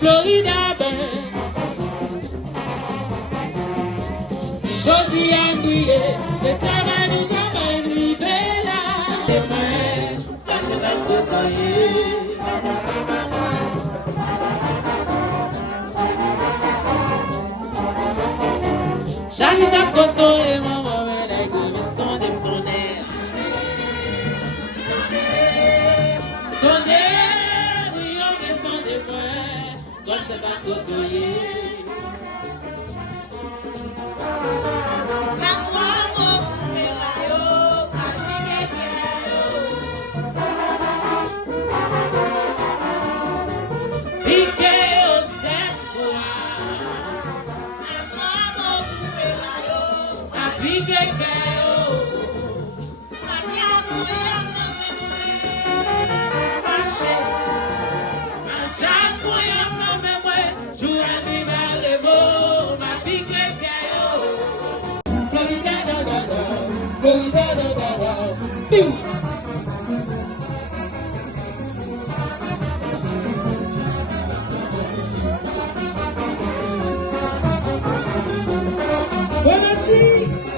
Florida ben, si jodi a brillé, c'est travail nous travail rivé là. Les mains, lâchez la côtoyer. Chaque tap côtoyer, maman, mais les gommes sont des tonnerres. Sonner, oui, on sont des frères. Comme c'est pas côtoyer. La moi, mon maillot, à piqué au cerveau. La moi, mon maillot, à piqué Buenas noches.